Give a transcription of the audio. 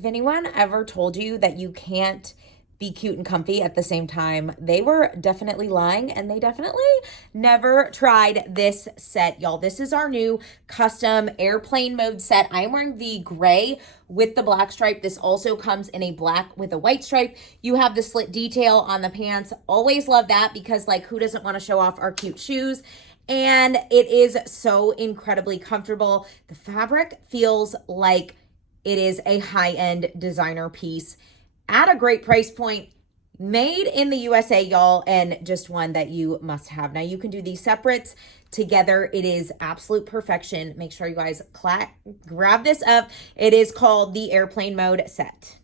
If anyone ever told you that you can't be cute and comfy at the same time, they were definitely lying, and they definitely never tried this set, y'all. This is our new custom airplane mode set. I am wearing the gray with the black stripe. This also comes in a black with a white stripe. You have the slit detail on the pants. Always love that because, like, who doesn't want to show off our cute shoes? And it is so incredibly comfortable. The fabric feels like it is a high-end designer piece at a great price point, made in the USA, y'all, and just one that you must have. Now, you can do these separates together. It is absolute perfection. Make sure you guys grab this up. It is called the Airplane Mode set.